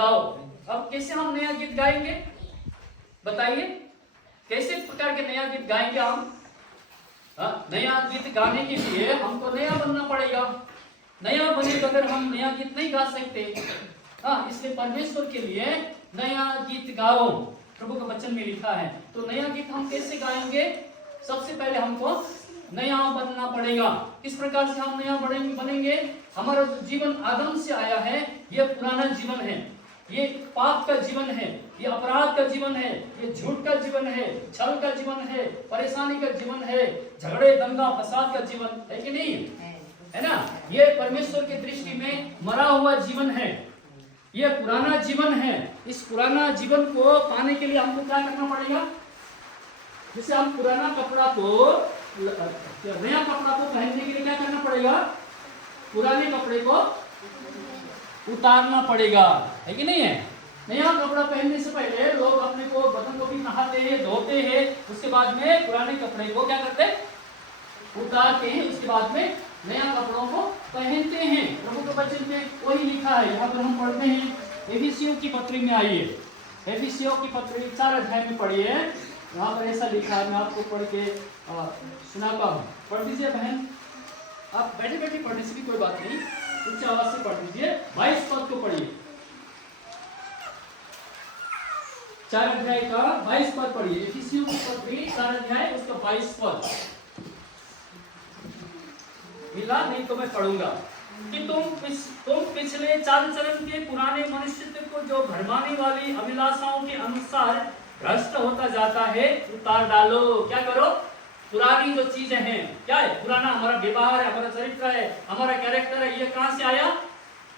गाओ। अब कैसे हम नया गीत गाएंगे बताइए, कैसे प्रकार के नया गीत गाएंगे हम? नया गीत गाने के लिए हमको नया बनना पड़ेगा। नया बने बगैर हम नया गीत नहीं गा सकते। इसलिए परमेश्वर के लिए नया गीत गाओ, प्रभु का वचन में लिखा है। तो नया गीत हम कैसे गाएंगे? सबसे पहले हमको नया बनना पड़ेगा। किस प्रकार से हम नया बनेंगे? हमारा जो जीवन आदम से आया है, यह पुराना जीवन है, ये पाप का जीवन है, ये अपराध का जीवन है, ये झूठ का जीवन है, छल का जीवन है, परेशानी का जीवन है, झगड़े दंगा फसाद का जीवन है कि नहीं है ना? ये परमेश्वर की दृष्टि में मरा हुआ जीवन है, ये पुराना जीवन है। इस पुराना जीवन को पाने के लिए हमको क्या करना पड़ेगा? जैसे हम पुराना कपड़ा को नया कपड़ा को पहनने के लिए क्या करना पड़ेगा? पुराने कपड़े को उतारना पड़ेगा, है कि नहीं है? नया कपड़ा पहनने से पहले लोग अपने को बदन को भी नहाते हैं, धोते हैं, उसके बाद में पुराने कपड़े को क्या करते हैं? उतारते हैं, उसके बाद में नया कपड़ों को पहनते हैं। प्रभु के वचन में वही लिखा है। यहाँ पर हम पढ़ते हैं एफिसियों की पत्री में। आइए एफिसियों की पत्री 4 अध्याय में पढ़िए। यहाँ पर ऐसा लिखा है, मैं आपको पढ़ के सुनाता हूँ। पढ़ दीजिए बहन, आप बैठे बैठे पढ़ने से भी कोई बात नहीं, उच्च आवाज से पढ़ दीजिए। 22 पद को पढ़िए, 4 अध्याय का 22 पद पढ़िए। एफिसियों की पत्री 4 अध्याय उसका 22 पद मिला नहीं तो मैं पढ़ूंगा कि तुम पिछले चाल चलन के पुराने मनुष्यत्व को जो भरमाने वाली अभिलाषाओं के अनुसार भ्रष्ट होता जाता है उतार डालो। क्या करो? पुरानी जो चीजें हैं, क्या है? पुराना हमारा व्यवहार है, हमारा चरित्र है, हमारा कैरेक्टर है, ये कहां से आया?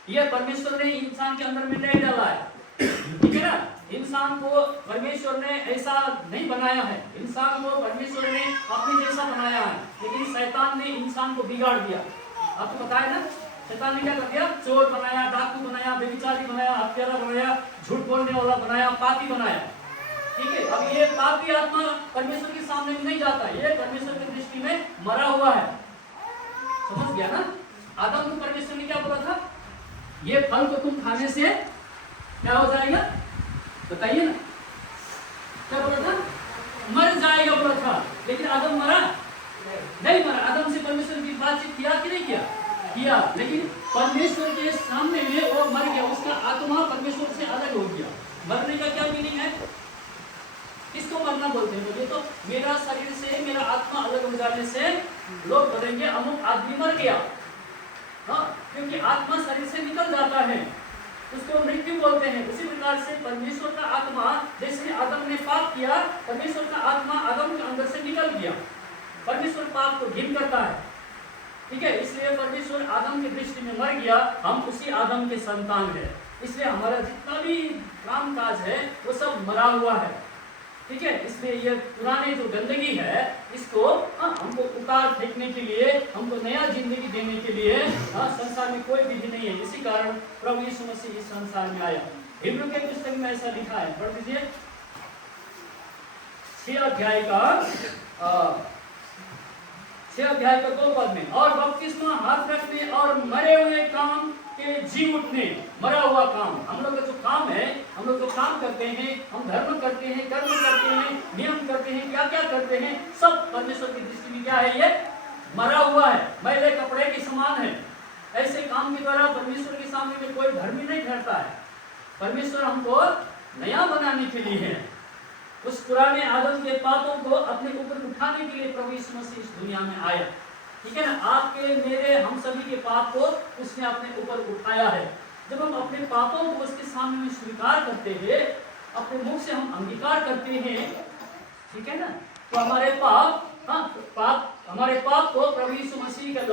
ये परमेश्वर ने इंसान के अंदर में नहीं डाला है, ठीक है ना? इंसान को परमेश्वर ने ऐसा नहीं बनाया है, इंसान को परमेश्वर ने अपने जैसा बनाया है, लेकिन शैतान ने इंसान को बिगाड़ दिया। आपको पता है ना, शैतान ने क्या कर दिया? चोर बनाया, डाकू बनाया, व्यभिचारी बनाया, हत्यारा बनाया, झूठ बोलने वाला बनाया, पापी बनाया, ठीक है? अब ये पापी आत्मा परमेश्वर के सामने नहीं जाता, ये परमेश्वर की दृष्टि में मरा हुआ है। समझ गया ना? आदम को परमेश्वर ने क्या बोला था? ये फल को तुम खाने से क्या हो जाएगा? बताइए ना, क्या बोला था? मर जाएगा बोला था। लेकिन आदम मरा नहीं? मरा। आदम से परमेश्वर की बातचीत किया कि नहीं किया? लेकिन परमेश्वर के सामने में वो मर गया, उसका आत्मा परमेश्वर से अलग हो गया। मरने का क्या मीनिंग है? किसको मरना बोलते हैं? ये तो मेरा शरीर से मेरा आत्मा अलग हो जाने से लोग बोलेंगे अमुक आदमी मर गया। क्योंकि आत्मा शरीर से निकल जाता है, उसको मृत्यु बोलते हैं। उसी प्रकार से परमेश्वर का आत्मा, जैसे आदम ने पाप किया, परमेश्वर का आत्मा आदम के अंदर से निकल गया। परमेश्वर पाप को घिन करता है, ठीक है? इसलिए परमेश्वर आदम की दृष्टि में मर गया, हम उसी आदम के संतान है। इसलिए हमारा जितना भी काम काज है वो सब मरा हुआ है, ठीक है? इसलिए ये पुराने जो गंदगी है, इसको हमको उतार फेंकने के लिए, हमको नया जिंदगी देने के लिए संसार में कोई विधि नहीं है। इसी कारण प्रभु यीशु मसीह इस संसार में आया। हिब्रू के पुस्तक में ऐसा लिखा है, पढ़ दीजिए 6 अध्याय का 2 पद में। और बपतिस्मा हाथ रखने और मरे हुए काम के जी उठने। मरा हुआ काम, हम लोग का जो काम है, हम लोग जो काम करते हैं, हम धर्म करते हैं, कर्म करते हैं, नियम करते हैं, क्या क्या करते हैं, सब परमेश्वर की दृष्टि में क्या है? ये मरा हुआ है, मैले कपड़े के समान है। ऐसे काम के द्वारा परमेश्वर के सामने में कोई धर्मी नहीं ठहरता है। परमेश्वर हमको नया बनाने के लिए है, उस पुराने आदम के पापों को अपने ऊपर उठाने के लिए प्रभु यीशु मसीह इस दुनिया में आया, ठीक है ना? आपके मेरे हम सभी के पाप को उसने अपने ऊपर उठाया है। जब हम अपने पापों को उसके सामने में स्वीकार करते हैं, अपने मुख से हम अंगीकार करते हैं, ठीक है ना? तो हमारे पाप को प्रभु यीशु मसीह का